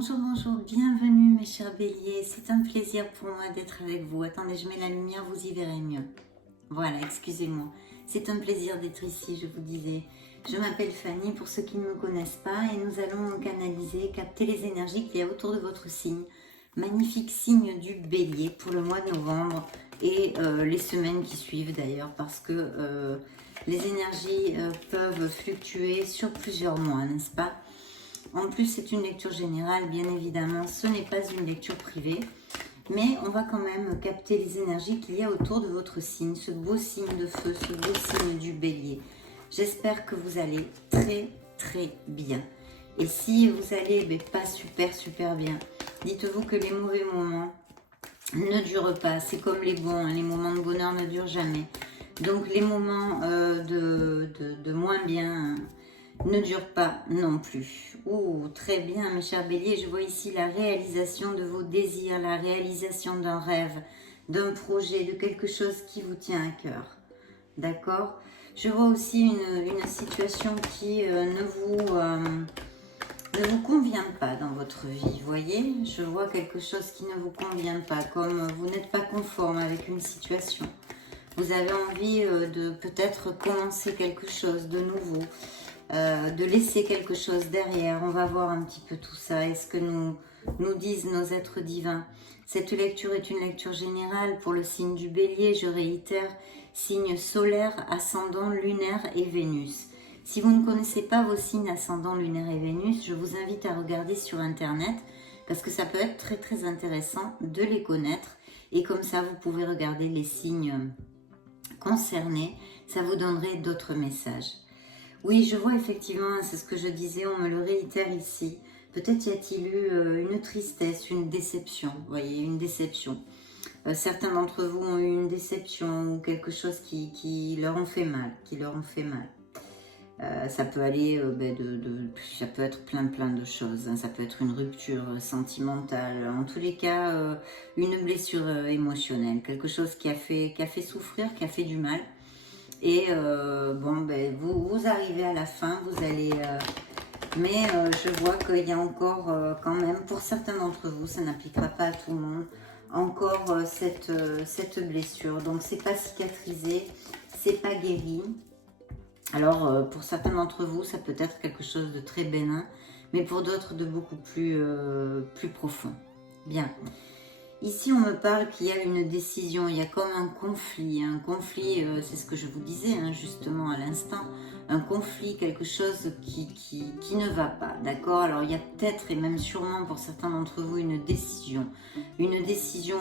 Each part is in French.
Bonjour, bonjour, bienvenue mes chers béliers, c'est un plaisir pour moi d'être avec vous. Attendez, je mets la lumière, vous y verrez mieux. Voilà, excusez-moi. C'est un plaisir d'être ici, je vous disais. Je m'appelle Fanny, pour ceux qui ne me connaissent pas, et nous allons canaliser, capter les énergies qu'il y a autour de votre signe. Magnifique signe du bélier pour le mois de novembre et les semaines qui suivent d'ailleurs, parce que les énergies peuvent fluctuer sur plusieurs mois, n'est-ce pas ? En plus, c'est une lecture générale, bien évidemment, ce n'est pas une lecture privée, mais on va quand même capter les énergies qu'il y a autour de votre signe, ce beau signe de feu, ce beau signe du bélier. J'espère que vous allez très très bien. Et si vous allez pas super bien, dites-vous que les mauvais moments ne durent pas, c'est comme les bons, les moments de bonheur ne durent jamais. Donc les moments de moins bien ne durent pas non plus. Oh, très bien mes chers béliers, je vois ici la réalisation de vos désirs, la réalisation d'un rêve, d'un projet, de quelque chose qui vous tient à cœur. D'accord ? Je vois aussi une situation qui ne vous convient pas dans votre vie, voyez ? Je vois quelque chose qui ne vous convient pas, comme vous n'êtes pas conforme avec une situation. Vous avez envie de peut-être commencer quelque chose de nouveau, de laisser quelque chose derrière. On va voir un petit peu tout ça. Est-ce que nous disent nos êtres divins? Cette lecture est une lecture générale pour le signe du bélier, je réitère, signe solaire, ascendant, lunaire et Vénus. Si vous ne connaissez pas vos signes ascendant, lunaire et Vénus, je vous invite à regarder sur internet parce que ça peut être très très intéressant de les connaître et comme ça vous pouvez regarder les signes concernés, ça vous donnerait d'autres messages. Oui, je vois effectivement, c'est ce que je disais, on me le réitère ici. Peut-être y a-t-il eu une tristesse, une déception, vous voyez, une déception. Certains d'entre vous ont eu une déception ou quelque chose qui leur ont fait mal, ça peut aller, ça peut être plein de choses, hein. Ça peut être une rupture sentimentale, en tous les cas, une blessure émotionnelle, quelque chose qui a fait souffrir, qui a fait du mal. Et vous arrivez à la fin, vous allez... mais je vois qu'il y a encore quand même, pour certains d'entre vous, ça n'appliquera pas à tout le monde, encore cette blessure. Donc c'est pas cicatrisé, c'est pas guéri. Alors pour certains d'entre vous, ça peut être quelque chose de très bénin, mais pour d'autres de beaucoup plus profond. Bien. Ici, on me parle qu'il y a une décision, il y a comme un conflit. C'est ce que je vous disais hein, justement à l'instant, un conflit, quelque chose qui ne va pas, d'accord? Alors, il y a peut-être et même sûrement pour certains d'entre vous une décision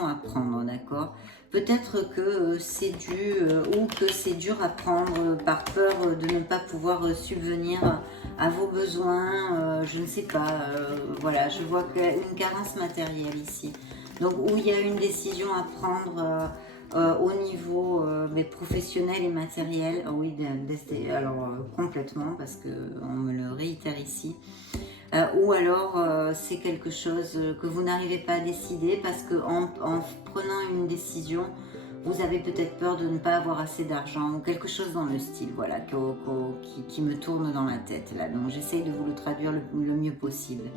à prendre, d'accord? Peut-être que c'est dû ou que c'est dur à prendre par peur de ne pas pouvoir subvenir à vos besoins, je ne sais pas, voilà, je vois qu'il y a une carence matérielle ici. Donc, où il y a une décision à prendre au niveau professionnel et matériel. Oh oui, alors complètement, parce qu'on me le réitère ici. Ou alors, c'est quelque chose que vous n'arrivez pas à décider parce qu'en prenant une décision, vous avez peut-être peur de ne pas avoir assez d'argent ou quelque chose dans le style, voilà, qui me tourne dans la tête là. Donc, j'essaye de vous le traduire le mieux possible.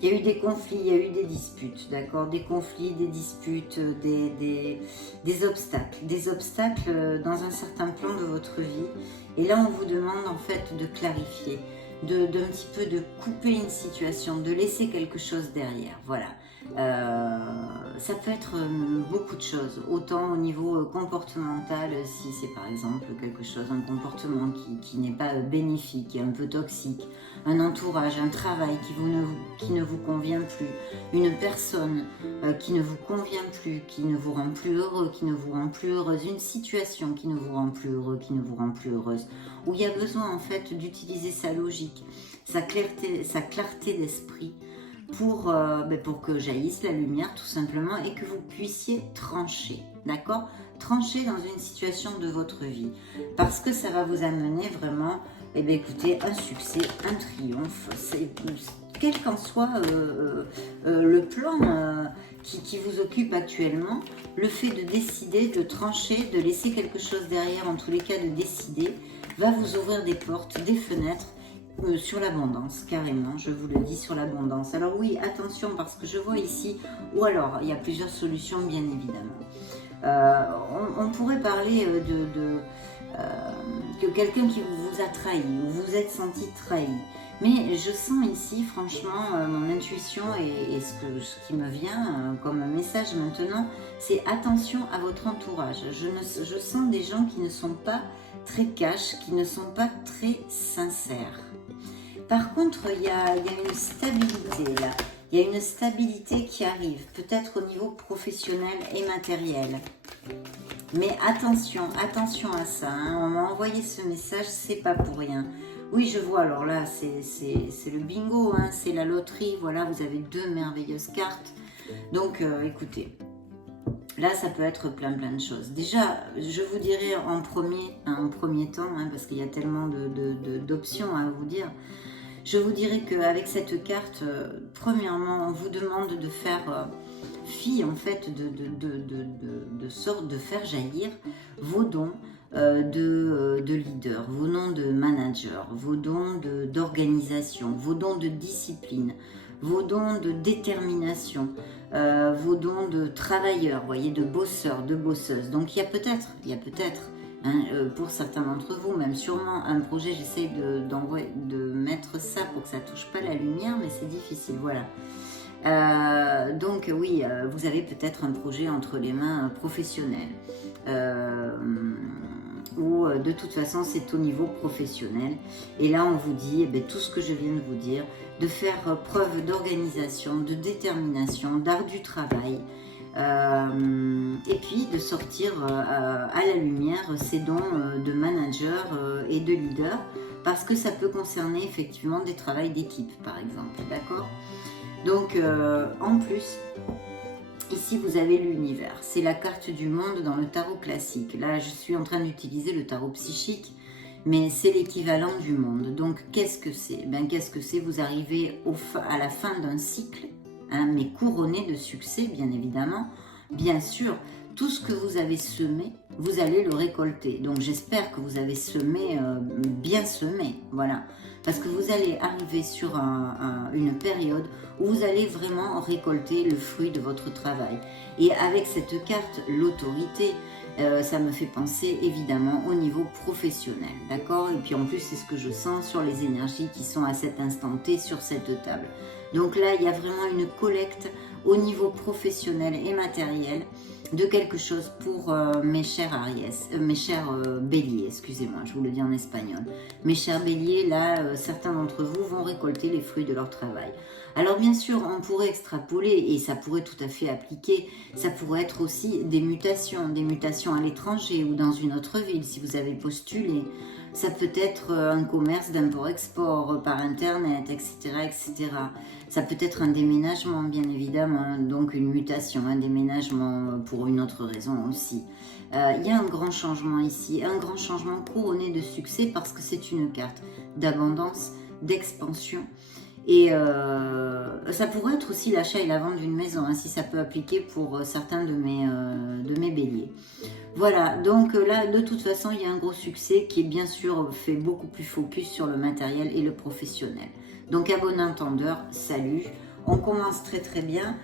Il y a eu des conflits, il y a eu des disputes, d'accord? Des conflits, des disputes, des obstacles dans un certain plan de votre vie. Et là, on vous demande en fait de clarifier, d'un petit peu de couper une situation, de laisser quelque chose derrière, voilà. Ça peut être beaucoup de choses, autant au niveau comportemental, si c'est par exemple quelque chose, un comportement qui n'est pas bénéfique, un peu toxique, un entourage, un travail qui ne vous convient plus, une personne qui ne vous convient plus, qui ne vous rend plus heureux, qui ne vous rend plus heureuse, une situation qui ne vous rend plus heureux, qui ne vous rend plus heureuse, où il y a besoin en fait d'utiliser sa logique, sa clarté d'esprit, pour que jaillisse la lumière tout simplement et que vous puissiez trancher, d'accord? Trancher dans une situation de votre vie parce que ça va vous amener vraiment, écoutez, un succès, un triomphe, quel qu'en soit le plan qui vous occupe actuellement, le fait de décider, de trancher, de laisser quelque chose derrière, en tous les cas de décider, va vous ouvrir des portes, des fenêtres sur l'abondance, carrément, je vous le dis, sur l'abondance. Alors oui, attention, parce que je vois ici, ou alors, il y a plusieurs solutions, bien évidemment. On pourrait parler que quelqu'un qui vous a trahi, ou vous êtes senti trahi. Mais je sens ici, franchement, mon intuition et ce qui me vient comme message maintenant, c'est attention à votre entourage. Je sens des gens qui ne sont pas très cash, qui ne sont pas très sincères. Par contre, il y a une stabilité là. Il y a une stabilité qui arrive, peut-être au niveau professionnel et matériel. Mais attention, attention à ça. Hein. On m'a envoyé ce message, c'est pas pour rien. Oui, je vois, alors là, c'est le bingo, hein, c'est la loterie. Voilà, vous avez 2 merveilleuses cartes. Donc, écoutez, là, ça peut être plein de choses. Déjà, je vous dirais en premier temps, hein, parce qu'il y a tellement d'options à vous dire, je vous dirais qu'avec cette carte, premièrement, on vous demande de faire fi, en fait, de faire jaillir vos dons de leader, vos dons de manager, vos dons d'organisation, vos dons de discipline, vos dons de détermination, vos dons de travailleur, voyez, de bosseur, de bosseuse. Donc il y a peut-être, hein, pour certains d'entre vous, même sûrement un projet, j'essaie de mettre ça pour que ça touche pas la lumière, mais c'est difficile, voilà. Donc oui, vous avez peut-être un projet entre les mains professionnel. Ou de toute façon c'est au niveau professionnel. Et là on vous dit, tout ce que je viens de vous dire, de faire preuve d'organisation, de détermination, d'art du travail, et puis de sortir à la lumière ces dons de manager et de leader, parce que ça peut concerner effectivement des travails d'équipe par exemple, d'accord? Donc en plus, ici vous avez l'univers, c'est la carte du monde dans le tarot classique. Là je suis en train d'utiliser le tarot psychique, mais c'est l'équivalent du monde. Donc qu'est-ce que c'est? Qu'est-ce que c'est? Vous arrivez à la fin d'un cycle, hein, mais couronné de succès bien évidemment. Bien sûr, tout ce que vous avez semé, vous allez le récolter. Donc j'espère que vous avez semé, bien semé, voilà. Parce que vous allez arriver sur une période où vous allez vraiment récolter le fruit de votre travail. Et avec cette carte, l'autorité, ça me fait penser évidemment au niveau professionnel, d'accord? Et puis en plus, c'est ce que je sens sur les énergies qui sont à cet instant T sur cette table. Donc là, il y a vraiment une collecte au niveau professionnel et matériel de quelque chose pour mes chers Aries, mes chers béliers, excusez-moi, je vous le dis en espagnol. Mes chers béliers, là, certains d'entre vous vont récolter les fruits de leur travail. Alors bien sûr, on pourrait extrapoler, et ça pourrait tout à fait appliquer, ça pourrait être aussi des mutations à l'étranger ou dans une autre ville, si vous avez postulé. Ça peut être un commerce d'import-export par internet, etc., etc. Ça peut être un déménagement, bien évidemment, donc une mutation, un déménagement pour une autre raison aussi. Il y a un grand changement ici, un grand changement couronné de succès parce que c'est une carte d'abondance, d'expansion. Et ça pourrait être aussi l'achat et la vente d'une maison, hein, si ça peut appliquer pour certains de mes béliers. Voilà, donc là, de toute façon, il y a un gros succès qui est bien sûr fait beaucoup plus focus sur le matériel et le professionnel. Donc à bon entendeur, salut. On commence très très bien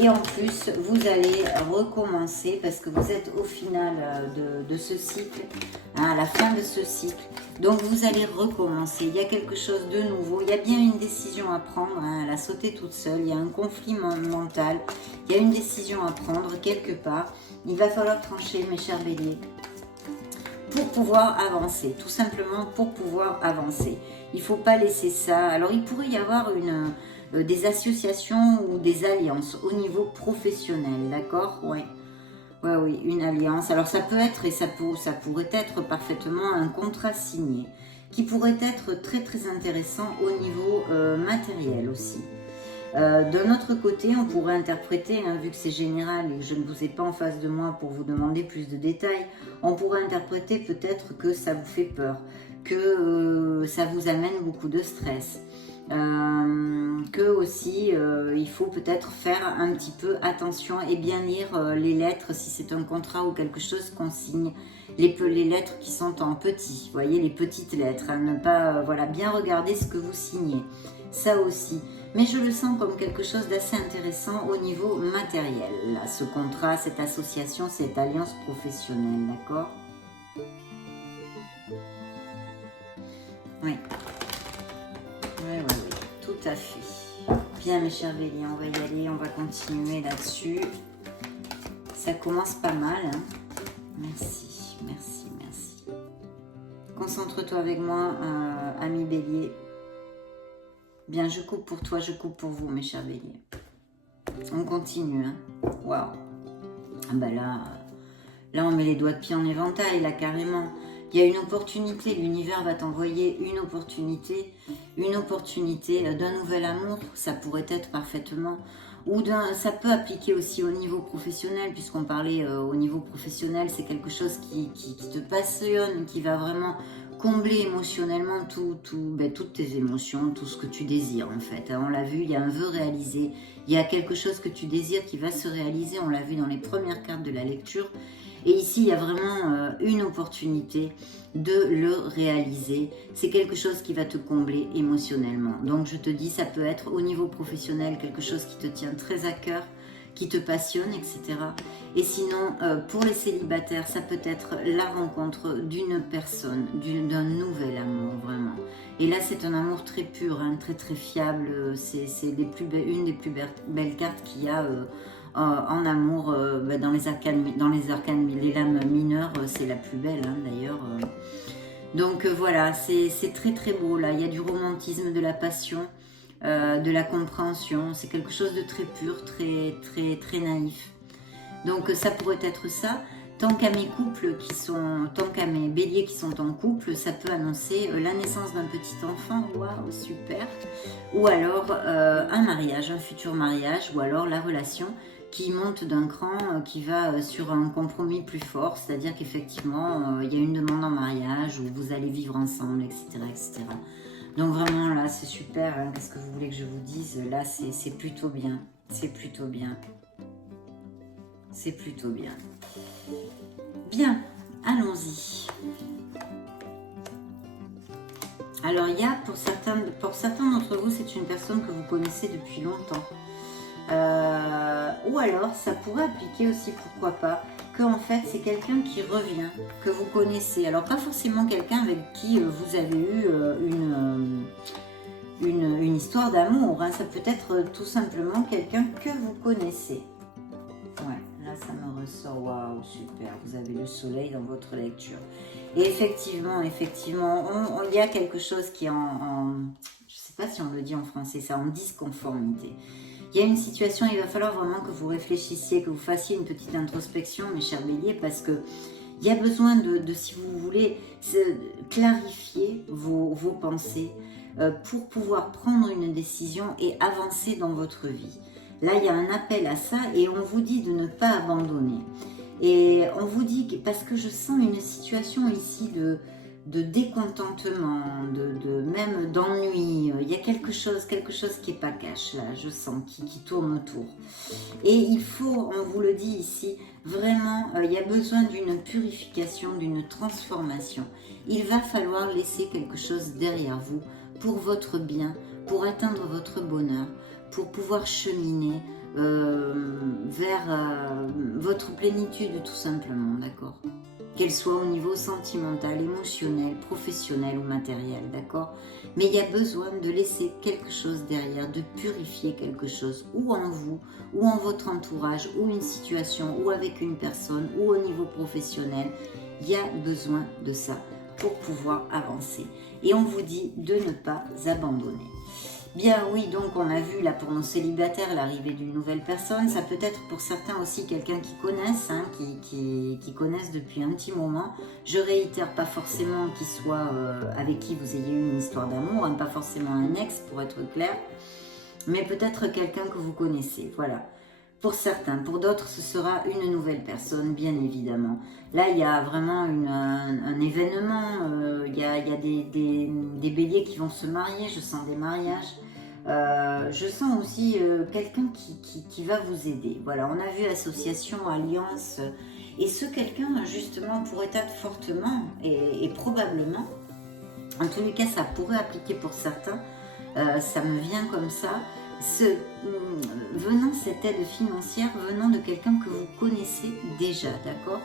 et en plus vous allez recommencer parce que vous êtes au final de ce cycle, hein, à la fin de ce cycle. Donc vous allez recommencer, il y a quelque chose de nouveau, il y a bien une décision à prendre, hein, elle a sauté toute seule, il y a un conflit mental, il y a une décision à prendre quelque part. Il va falloir trancher mes chers béliers pour pouvoir avancer, tout simplement pour pouvoir avancer. Il ne faut pas laisser ça. Alors il pourrait y avoir des associations ou des alliances au niveau professionnel, d'accord? Ouais. Ouais, oui, une alliance. Alors ça peut être, et ça pourrait être parfaitement un contrat signé, qui pourrait être très très intéressant au niveau matériel aussi. D'un autre côté, on pourrait interpréter, hein, vu que c'est général et que je ne vous ai pas en face de moi pour vous demander plus de détails, on pourrait interpréter peut-être que ça vous fait peur, que ça vous amène beaucoup de stress. Que aussi il faut peut-être faire un petit peu attention et bien lire les lettres si c'est un contrat ou quelque chose qu'on signe les lettres qui sont en petit, vous voyez, les petites lettres, hein, ne pas, voilà, bien regarder ce que vous signez, ça aussi. Mais je le sens comme quelque chose d'assez intéressant au niveau matériel, là, ce contrat, cette association, cette alliance professionnelle, d'accord? Oui. Oui, oui, oui, tout à fait. Bien, mes chers béliers, on va y aller, on va continuer là-dessus. Ça commence pas mal, hein. Merci, merci, merci. Concentre-toi avec moi, ami bélier. Bien, je coupe pour toi, je coupe pour vous, mes chers béliers. On continue, hein. Waouh. Ah bah là, on met les doigts de pied en éventail, là, carrément. Il y a une opportunité, l'univers va t'envoyer une opportunité d'un nouvel amour, ça pourrait être parfaitement, ou ça peut appliquer aussi au niveau professionnel, puisqu'on parlait au niveau professionnel, c'est quelque chose qui te passionne, qui va vraiment combler émotionnellement toutes tes émotions, tout ce que tu désires en fait. On l'a vu, il y a un vœu réalisé, il y a quelque chose que tu désires qui va se réaliser, on l'a vu dans les premières cartes de la lecture. Et ici, il y a vraiment une opportunité de le réaliser. C'est quelque chose qui va te combler émotionnellement. Donc, je te dis, ça peut être au niveau professionnel quelque chose qui te tient très à cœur, qui te passionne, etc. Et sinon, pour les célibataires, ça peut être la rencontre d'une personne, d'un nouvel amour, vraiment. Et là, c'est un amour très pur, hein, très très fiable. C'est une des plus belles cartes qu'il y a en amour, dans les arcanes, les lames mineures, c'est la plus belle, hein, d'ailleurs. Donc voilà, c'est très très beau là. Il y a du romantisme, de la passion, de la compréhension. C'est quelque chose de très pur, très très très naïf. Donc ça pourrait être ça. Tant qu'à mes béliers qui sont en couple, ça peut annoncer la naissance d'un petit enfant, waouh, super. Ou alors un mariage, un futur mariage, ou alors la relation qui monte d'un cran, qui va sur un compromis plus fort, c'est-à-dire qu'effectivement, il y a une demande en mariage, où vous allez vivre ensemble, etc. etc. Donc vraiment, là, c'est super, hein. Qu'est-ce que vous voulez que je vous dise? Là, c'est plutôt bien, c'est plutôt bien. C'est plutôt bien. Bien, allons-y. Alors, il y a pour certains d'entre vous, c'est une personne que vous connaissez depuis longtemps. Ou alors, ça pourrait appliquer aussi, pourquoi pas, que en fait, c'est quelqu'un qui revient, que vous connaissez. Alors, pas forcément quelqu'un avec qui vous avez eu une histoire d'amour. Hein. Ça peut être tout simplement quelqu'un que vous connaissez. Ouais, là, ça me ressort. Waouh, super. Vous avez le soleil dans votre lecture. Et effectivement, il y a quelque chose qui est je ne sais pas si on le dit en français, ça, en disconformité. Il y a une situation, il va falloir vraiment que vous réfléchissiez, que vous fassiez une petite introspection, mes chers béliers, parce que il y a besoin de si vous voulez, clarifier vos pensées pour pouvoir prendre une décision et avancer dans votre vie. Là, il y a un appel à ça et on vous dit de ne pas abandonner. Et on vous dit, parce que je sens une situation ici de décontentement, même d'ennui. Il y a quelque chose qui n'est pas cash là, je sens, qui tourne autour. Et il faut, on vous le dit ici, vraiment, il y a besoin d'une purification, d'une transformation. Il va falloir laisser quelque chose derrière vous pour votre bien, pour atteindre votre bonheur, pour pouvoir cheminer vers votre plénitude tout simplement, d'accord ? Qu'elle soit au niveau sentimental, émotionnel, professionnel ou matériel, d'accord ? Mais il y a besoin de laisser quelque chose derrière, de purifier quelque chose, ou en vous, ou en votre entourage, ou une situation, ou avec une personne, ou au niveau professionnel. Il y a besoin de ça pour pouvoir avancer. Et on vous dit de ne pas abandonner. Bien oui, donc on a vu là pour nos célibataires l'arrivée d'une nouvelle personne. Ça peut être pour certains aussi quelqu'un qui connaissent, hein, qui connaissent depuis un petit moment. Je réitère, pas forcément qu'il soit avec qui vous ayez eu une histoire d'amour, hein, pas forcément un ex pour être clair, mais peut-être quelqu'un que vous connaissez, voilà. Pour certains, pour d'autres, ce sera une nouvelle personne, bien évidemment. Là, il y a vraiment un événement, il y a des béliers qui vont se marier, je sens des mariages. Je sens aussi quelqu'un qui va vous aider. Voilà, on a vu association, alliance, et ce quelqu'un, justement, pourrait être fortement et probablement, en tous les cas, ça pourrait appliquer pour certains, ça me vient comme ça, venant cette aide financière, venant de quelqu'un que vous connaissez déjà, d'accord?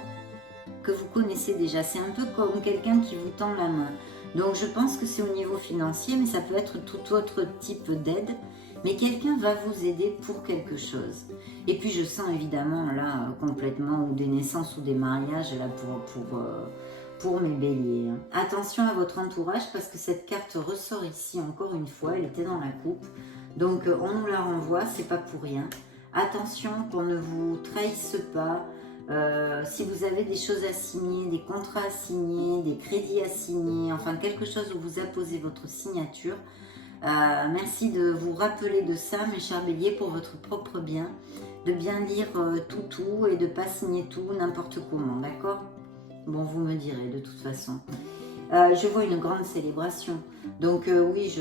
Que vous connaissez déjà. C'est un peu comme quelqu'un qui vous tend la main. Donc je pense que c'est au niveau financier, mais ça peut être tout autre type d'aide. Mais quelqu'un va vous aider pour quelque chose. Et puis je sens évidemment là complètement ou des naissances ou des mariages là pour mes béliers. Attention à votre entourage parce que cette carte ressort ici encore une fois. Elle était dans la coupe. Donc on nous la renvoie, c'est pas pour rien. Attention qu'on ne vous trahisse pas. Si vous avez des choses à signer, des contrats à signer, des crédits à signer, enfin quelque chose où vous apposez votre signature, merci de vous rappeler de ça, mes chers béliers, pour votre propre bien, de bien lire tout et de ne pas signer tout n'importe comment, d'accord? Bon, vous me direz de toute façon. Je vois une grande célébration, donc oui,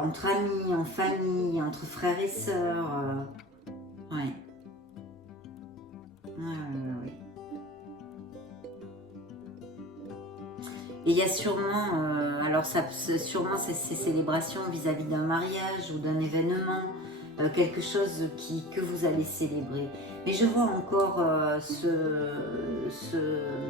entre amis, en famille, entre frères et sœurs, ouais. Oui. Et il y a sûrement, alors sûrement ces célébrations vis-à-vis d'un mariage ou d'un événement, quelque chose que vous allez célébrer. Mais je vois encore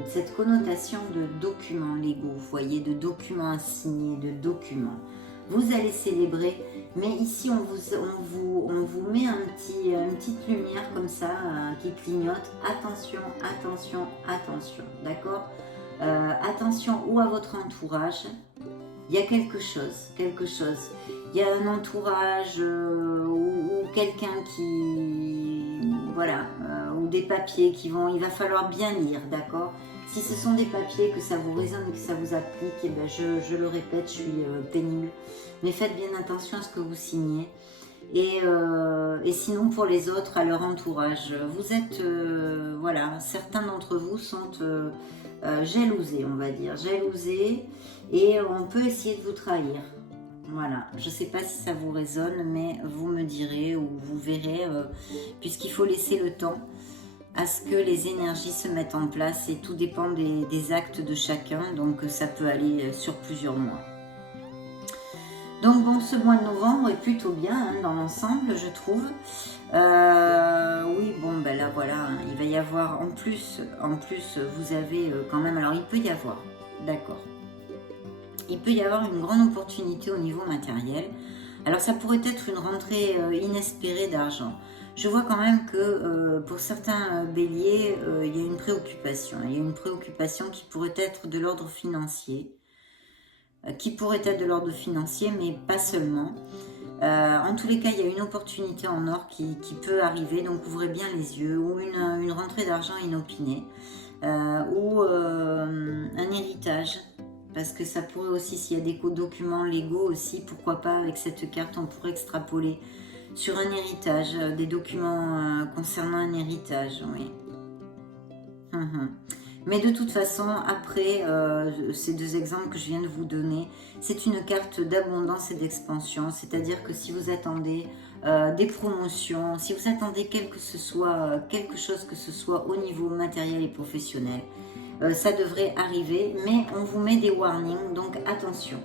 cette connotation de documents légaux, vous voyez, de documents à signer, de documents. Vous allez célébrer, mais ici on vous met une petite lumière comme ça qui clignote. Attention, attention, attention, d'accord? Attention ou à votre entourage. Il y a quelque chose. Il y a un entourage ou quelqu'un qui, voilà, ou des papiers il va falloir bien lire, d'accord? Si ce sont des papiers, que ça vous résonne et que ça vous applique, eh ben je le répète, je suis pénible. Mais faites bien attention à ce que vous signez. Et sinon, pour les autres, à leur entourage, vous êtes, voilà, certains d'entre vous sont jalousés, on va dire, jalousés, et on peut essayer de vous trahir. Voilà, je ne sais pas si ça vous résonne, mais vous me direz ou vous verrez, puisqu'il faut laisser le temps à ce que les énergies se mettent en place et tout dépend des actes de chacun, donc ça peut aller sur plusieurs mois. Donc bon, ce mois de novembre est plutôt bien hein, dans l'ensemble, je trouve. Oui, bon, ben là voilà, hein, il va y avoir en plus vous avez quand même, alors il peut y avoir, d'accord, il peut y avoir une grande opportunité au niveau matériel. Alors ça pourrait être une rentrée inespérée d'argent. Je vois quand même que pour certains béliers, il y a une préoccupation. Il y a une préoccupation qui pourrait être de l'ordre financier. Mais pas seulement. En tous les cas, il y a une opportunité en or qui peut arriver, donc ouvrez bien les yeux, ou une rentrée d'argent inopinée, ou un héritage, parce que ça pourrait aussi, s'il y a des documents légaux aussi, pourquoi pas avec cette carte, on pourrait extrapoler sur un héritage, des documents concernant un héritage, oui. Mais de toute façon, après ces deux exemples que je viens de vous donner, c'est une carte d'abondance et d'expansion. C'est-à-dire que si vous attendez des promotions, si vous attendez quelque chose que ce soit au niveau matériel et professionnel, ça devrait arriver. Mais on vous met des warnings, donc attention.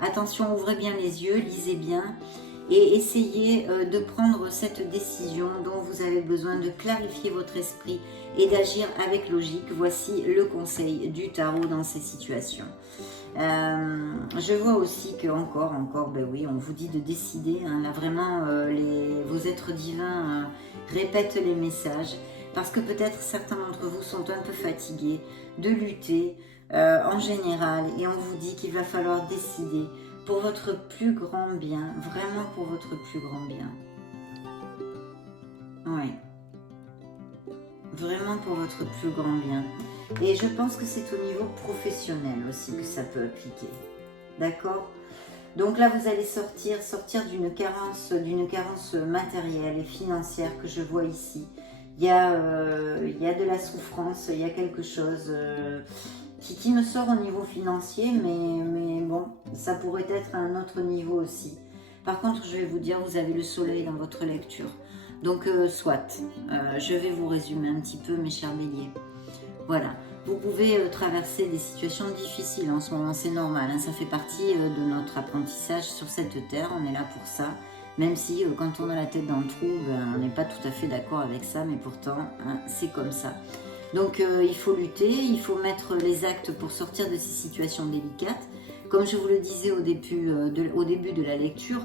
Attention, ouvrez bien les yeux, lisez bien. Et essayez de prendre cette décision dont vous avez besoin, de clarifier votre esprit et d'agir avec logique. Voici le conseil du tarot dans ces situations. Je vois aussi que encore, ben oui, on vous dit de décider. Hein, là vraiment, vos êtres divins répètent les messages parce que peut-être certains d'entre vous sont un peu fatigués de lutter en général et on vous dit qu'il va falloir décider pour votre plus grand bien, vraiment pour votre plus grand bien. Oui. Vraiment pour votre plus grand bien. Et je pense que c'est au niveau professionnel aussi que ça peut appliquer. D'accord ? Donc là, vous allez sortir d'une carence matérielle et financière que je vois ici. Il y a de la souffrance, il y a quelque chose qui me sort au niveau financier, mais bon, ça pourrait être à un autre niveau aussi. Par contre, je vais vous dire, vous avez le soleil dans votre lecture. Donc, soit, je vais vous résumer un petit peu, mes chers béliers. Voilà, vous pouvez traverser des situations difficiles en ce moment, c'est normal, hein, ça fait partie de notre apprentissage sur cette terre, on est là pour ça. Même si quand on a la tête dans le trou, ben, on n'est pas tout à fait d'accord avec ça, mais pourtant, hein, c'est comme ça. Donc il faut lutter, il faut mettre les actes pour sortir de ces situations délicates. Comme je vous le disais au début de la lecture,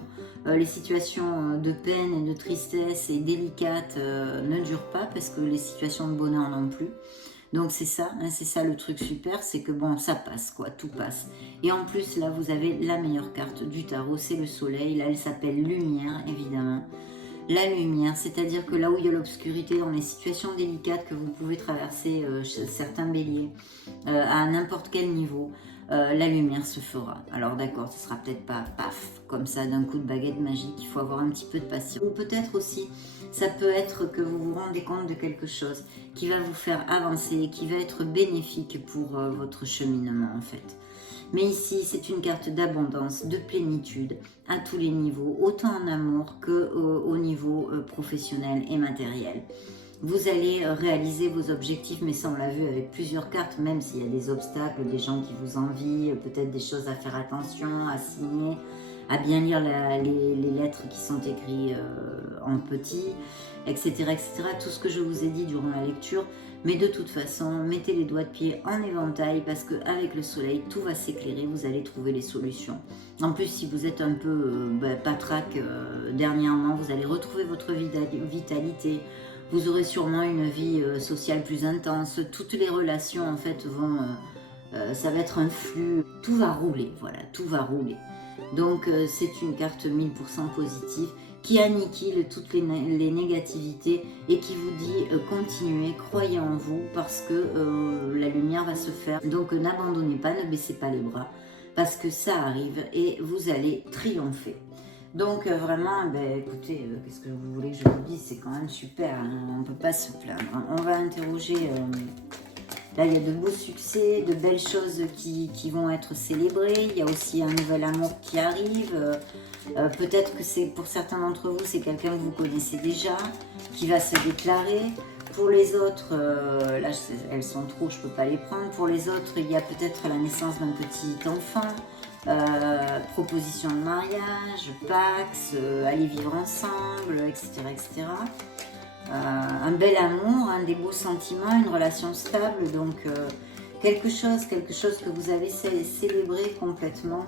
les situations de peine et de tristesse et délicates ne durent pas parce que les situations de bonheur non plus. Donc c'est ça, hein, c'est ça le truc super, c'est que bon, ça passe quoi, tout passe. Et en plus là, vous avez la meilleure carte du tarot, c'est le soleil. Là, elle s'appelle lumière, évidemment. La lumière, c'est-à-dire que là où il y a l'obscurité, dans les situations délicates que vous pouvez traverser certains béliers, à n'importe quel niveau, la lumière se fera. Alors d'accord, ce sera peut-être pas paf, comme ça, d'un coup de baguette magique, il faut avoir un petit peu de patience. Ou peut-être aussi, ça peut être que vous vous rendez compte de quelque chose qui va vous faire avancer, qui va être bénéfique pour votre cheminement en fait. Mais ici, c'est une carte d'abondance, de plénitude, à tous les niveaux, autant en amour qu'au niveau professionnel et matériel. Vous allez réaliser vos objectifs, mais ça on l'a vu avec plusieurs cartes, même s'il y a des obstacles, des gens qui vous envient, peut-être des choses à faire attention, à signer, à bien lire les lettres qui sont écrites en petit, etc., etc. Tout ce que je vous ai dit durant la lecture. Mais de toute façon, mettez les doigts de pied en éventail parce qu'avec le soleil, tout va s'éclairer, vous allez trouver les solutions. En plus, si vous êtes un peu patraque dernièrement, vous allez retrouver votre vitalité. Vous aurez sûrement une vie sociale plus intense. Toutes les relations, en fait, vont... ça va être un flux. Tout va rouler, voilà, tout va rouler. Donc, c'est une carte 1000% positive qui annihile toutes les négativités et qui vous dit continuez, croyez en vous parce que la lumière va se faire. Donc n'abandonnez pas, ne baissez pas les bras parce que ça arrive et vous allez triompher. Donc vraiment, ben, écoutez, qu'est-ce que vous voulez que je vous dise, c'est quand même super, hein, on ne peut pas se plaindre. Hein. On va interroger... Là, il y a de beaux succès, de belles choses qui vont être célébrées. Il y a aussi un nouvel amour qui arrive. Peut-être que c'est pour certains d'entre vous, c'est quelqu'un que vous connaissez déjà, qui va se déclarer. Pour les autres, là, elles sont trop, je ne peux pas les prendre. Pour les autres, il y a peut-être la naissance d'un petit enfant, proposition de mariage, Pax, aller vivre ensemble, etc., etc. Un bel amour, des beaux sentiments, une relation stable, donc quelque chose que vous avez célébré complètement.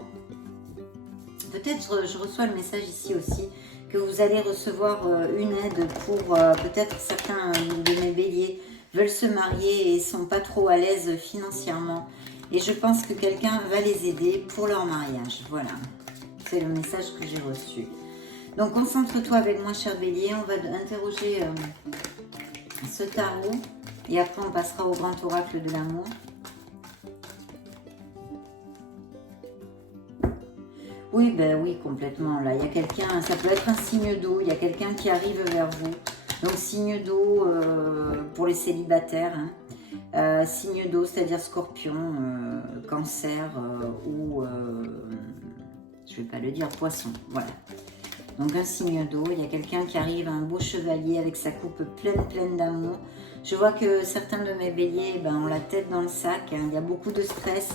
Peut-être je reçois le message ici aussi que vous allez recevoir une aide pour peut-être certains de mes béliers veulent se marier et sont pas trop à l'aise financièrement. Et je pense que quelqu'un va les aider pour leur mariage. Voilà, c'est le message que j'ai reçu. Donc concentre-toi avec moi, cher bélier, on va interroger ce tarot et après on passera au grand oracle de l'amour. Oui, ben oui, complètement. Là, il y a quelqu'un, ça peut être un signe d'eau, il y a quelqu'un qui arrive vers vous. Donc signe d'eau pour les célibataires, hein. Signe d'eau, c'est-à-dire scorpion, cancer ou, je ne vais pas le dire, poisson, voilà. Donc un signe d'eau, il y a quelqu'un qui arrive, un beau chevalier avec sa coupe pleine d'amour. Je vois que certains de mes béliers ont la tête dans le sac, hein. Il y a beaucoup de stress,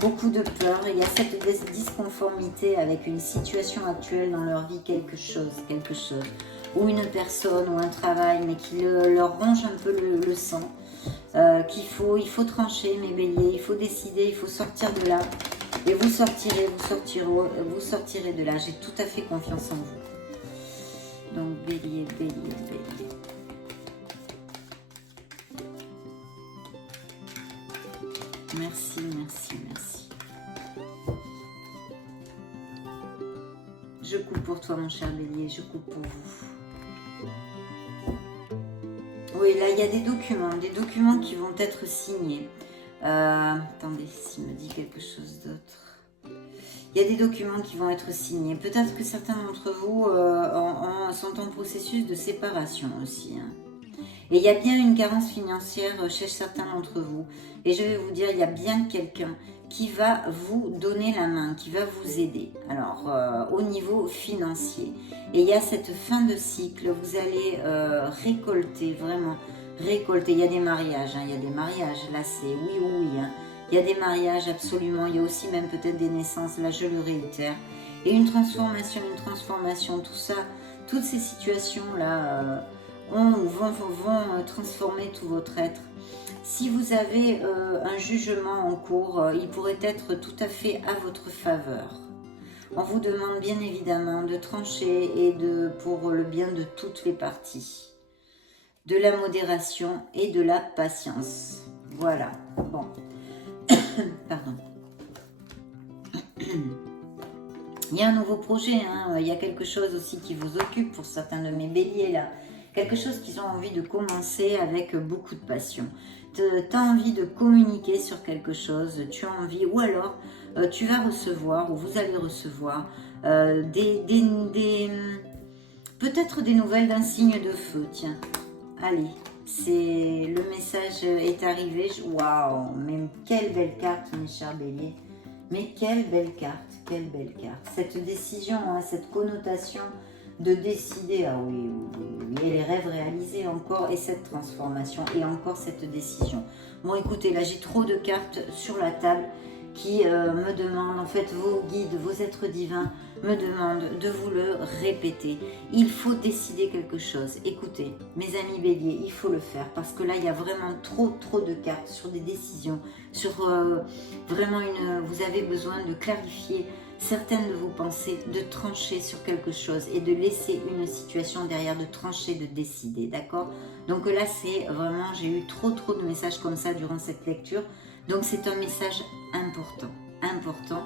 beaucoup de peur. Il y a cette disconformité avec une situation actuelle dans leur vie, quelque chose, ou une personne ou un travail, mais qui leur ronge un peu le sang. Il faut trancher, mes béliers, il faut décider, il faut sortir de là. Et vous sortirez de là. J'ai tout à fait confiance en vous. Donc, bélier. Merci. Je coupe pour toi, mon cher bélier, je coupe pour vous. Oui, là, il y a des documents qui vont être signés. Attendez, s'il me dit quelque chose d'autre. Il y a des documents qui vont être signés. Peut-être que certains d'entre vous sont en processus de séparation aussi. Hein. Et il y a bien une carence financière chez certains d'entre vous. Et je vais vous dire, il y a bien quelqu'un qui va vous donner la main, qui va vous aider. Alors, au niveau financier. Et il y a cette fin de cycle, vous allez récolter, vraiment récolter. Il y a des mariages, il y a des mariages, là c'est oui ou oui. Il y a des mariages, absolument. Il y a aussi même peut-être des naissances, là je le réitère. Et une transformation, tout ça, toutes ces situations-là vont transformer tout votre être. Si vous avez un jugement en cours, il pourrait être tout à fait à votre faveur. On vous demande bien évidemment de trancher et pour le bien de toutes les parties. De la modération et de la patience. Voilà. Bon. Pardon. Il y a un nouveau projet, il y a quelque chose aussi qui vous occupe pour certains de mes béliers là. Quelque chose qu'ils ont envie de commencer avec beaucoup de passion. Tu as envie de communiquer sur quelque chose, tu as envie, ou alors tu vas recevoir, ou vous allez recevoir peut-être des nouvelles d'un signe de feu, tiens. Allez, le message est arrivé. Waouh, mais quelle belle carte, mes chers béliers. Mais quelle belle carte, quelle belle carte. Cette décision, cette connotation de décider, ah oui, et les rêves réalisés encore, et cette transformation, et encore cette décision. Bon, écoutez, là, j'ai trop de cartes sur la table qui me demandent, en fait, vos guides, vos êtres divins me demandent de vous le répéter. Il faut décider quelque chose. Écoutez, mes amis béliers, il faut le faire, parce que là, il y a vraiment trop de cartes sur des décisions, sur vraiment vous avez besoin de clarifier certaines de vos pensées, de trancher sur quelque chose et de laisser une situation derrière, de trancher, de décider, d'accord? Donc là, c'est vraiment, j'ai eu trop de messages comme ça durant cette lecture. Donc c'est un message important,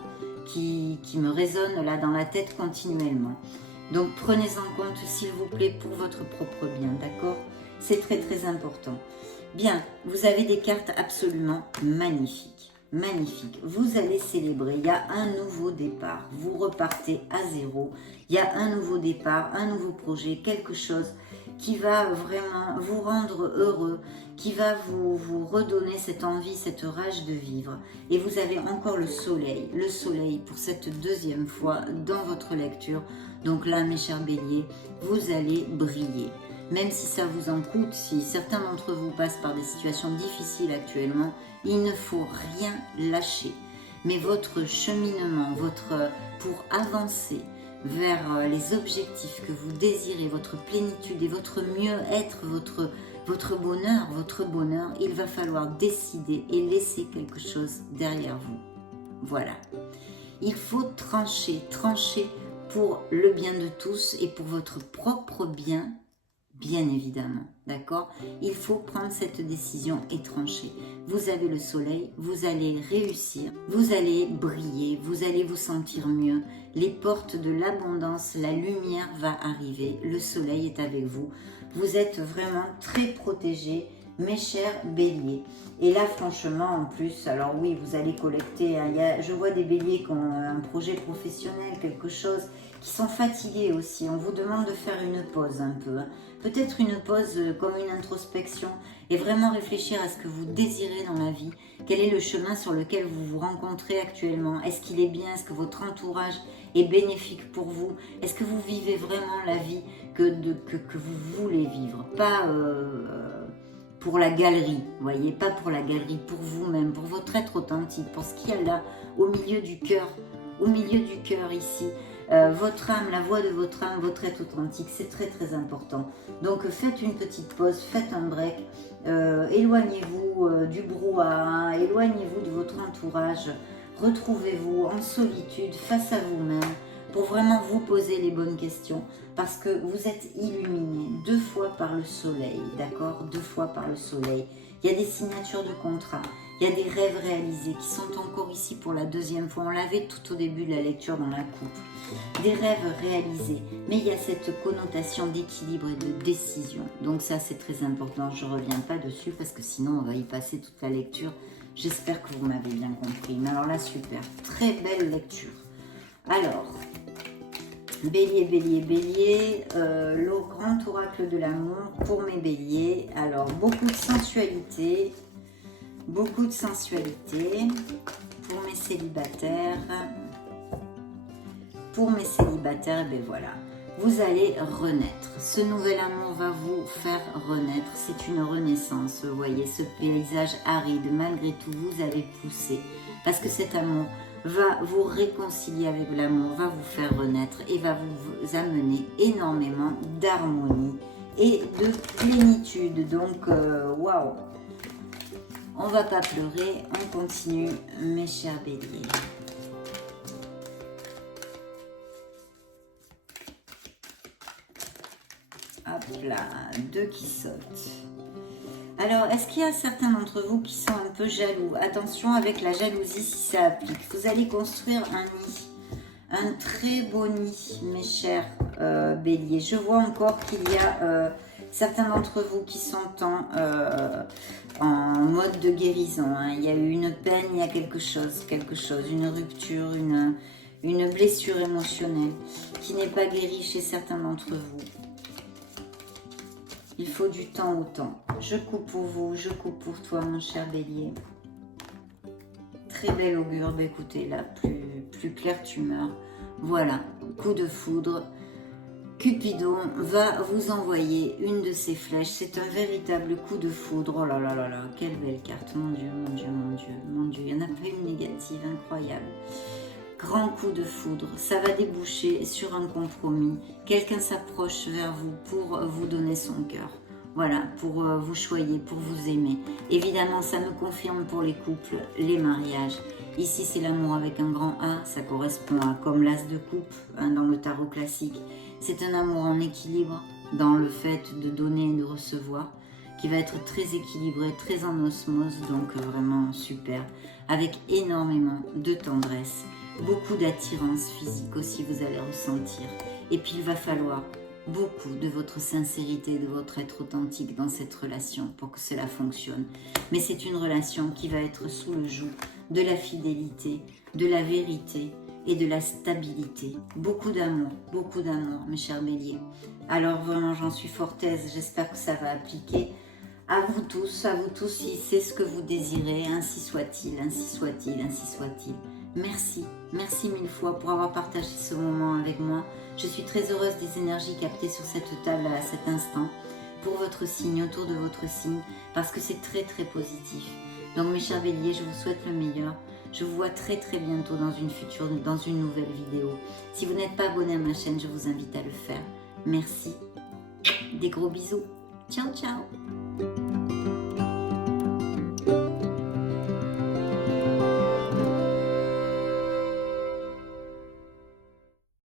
qui me résonne là dans la tête continuellement. Donc prenez-en compte, s'il vous plaît, pour votre propre bien, d'accord? C'est très important. Bien, vous avez des cartes absolument magnifiques. Magnifique, vous allez célébrer, il y a un nouveau départ, vous repartez à zéro, il y a un nouveau départ, un nouveau projet, quelque chose qui va vraiment vous rendre heureux, qui va vous redonner cette envie, cette rage de vivre. Et vous avez encore le soleil pour cette deuxième fois dans votre lecture. Donc là, mes chers béliers, vous allez briller. Même si ça vous en coûte, si certains d'entre vous passent par des situations difficiles actuellement, il ne faut rien lâcher. Mais votre cheminement, pour avancer vers les objectifs que vous désirez, votre plénitude et votre mieux-être, votre bonheur, il va falloir décider et laisser quelque chose derrière vous. Voilà. Il faut trancher pour le bien de tous et pour votre propre bien, bien évidemment, d'accord? Il faut prendre cette décision et trancher. Vous avez le soleil, vous allez réussir, vous allez briller, vous allez vous sentir mieux. Les portes de l'abondance, la lumière va arriver, le soleil est avec vous. Vous êtes vraiment très protégés, mes chers béliers. Et là, franchement, en plus, alors oui, vous allez collecter. Je vois des béliers qui ont un projet professionnel, quelque chose, qui sont fatigués aussi. On vous demande de faire une pause un peu. Peut-être une pause comme une introspection et vraiment réfléchir à ce que vous désirez dans la vie. Quel est le chemin sur lequel vous vous rencontrez actuellement? Est-ce qu'il est bien? Est-ce que votre entourage est bénéfique pour vous? Est-ce que vous vivez vraiment la vie que vous voulez vivre? Pas pour la galerie, vous voyez, pas pour la galerie, pour vous-même, pour votre être authentique, pour ce qu'il y a là, au milieu du cœur ici. Votre âme, la voix de votre âme, votre être authentique, c'est très important. Donc faites une petite pause, faites un break, éloignez-vous du brouhaha, éloignez-vous de votre entourage, retrouvez-vous en solitude face à vous-même pour vraiment vous poser les bonnes questions parce que vous êtes illuminé 2 fois par le soleil, d'accord? 2 fois par le soleil. Il y a des signatures de contrats. Il y a des rêves réalisés qui sont encore ici pour la 2e fois. On l'avait tout au début de la lecture dans la coupe. Des rêves réalisés. Mais il y a cette connotation d'équilibre et de décision. Donc ça, c'est très important. Je ne reviens pas dessus parce que sinon, on va y passer toute la lecture. J'espère que vous m'avez bien compris. Mais alors là, super. Très belle lecture. Alors, Bélier, bélier, bélier, le grand oracle de l'amour pour mes béliers. Alors, beaucoup de sensualité pour mes célibataires. Pour mes célibataires, ben voilà, vous allez renaître. Ce nouvel amour va vous faire renaître. C'est une renaissance. Vous voyez, ce paysage aride, malgré tout, vous allez pousser. Parce que cet amour va vous réconcilier avec l'amour, va vous faire renaître et va vous amener énormément d'harmonie et de plénitude. Donc, waouh! On va pas pleurer, on continue, mes chers béliers. Hop là, 2 qui sautent. Alors, est-ce qu'il y a certains d'entre vous qui sont un peu jaloux? Attention avec la jalousie si ça applique. Vous allez construire un nid, un très beau nid, mes chers béliers. Je vois encore qu'il y a certains d'entre vous qui sont en mode de guérison. Hein. Il y a eu une peine, il y a quelque chose, une rupture, une blessure émotionnelle qui n'est pas guérie chez certains d'entre vous. Il faut du temps au temps. Je coupe pour vous, je coupe pour toi, mon cher bélier. Très bel augure. Bah, écoutez, là, plus clair tu meurs. Voilà, coup de foudre. Cupidon va vous envoyer une de ses flèches. C'est un véritable coup de foudre. Oh là là là là, quelle belle carte. Mon Dieu, mon Dieu, mon Dieu, mon Dieu. Il n'y en a pas une négative, incroyable. Grand coup de foudre, ça va déboucher sur un compromis. Quelqu'un s'approche vers vous pour vous donner son cœur. Voilà, pour vous choyer, pour vous aimer. Évidemment, ça me confirme pour les couples, les mariages. Ici, c'est l'amour avec un grand A. Ça correspond à comme l'as de coupe hein, dans le tarot classique. C'est un amour en équilibre dans le fait de donner et de recevoir, qui va être très équilibré, très en osmose, donc vraiment super, avec énormément de tendresse. Beaucoup d'attirance physique aussi vous allez ressentir. Et puis il va falloir beaucoup de votre sincérité, de votre être authentique dans cette relation pour que cela fonctionne. Mais c'est une relation qui va être sous le joug de la fidélité, de la vérité et de la stabilité. Beaucoup d'amour, mes chers béliers. Alors vraiment, j'en suis fort aise, j'espère que ça va appliquer. À vous tous, si c'est ce que vous désirez, ainsi soit-il, ainsi soit-il, ainsi soit-il. Merci, merci mille fois pour avoir partagé ce moment avec moi. Je suis très heureuse des énergies captées sur cette table à cet instant, pour votre signe, autour de votre signe, parce que c'est très très positif. Donc mes chers béliers, je vous souhaite le meilleur. Je vous vois très très bientôt dans une nouvelle vidéo. Si vous n'êtes pas abonné à ma chaîne, je vous invite à le faire. Merci, des gros bisous. Ciao ciao.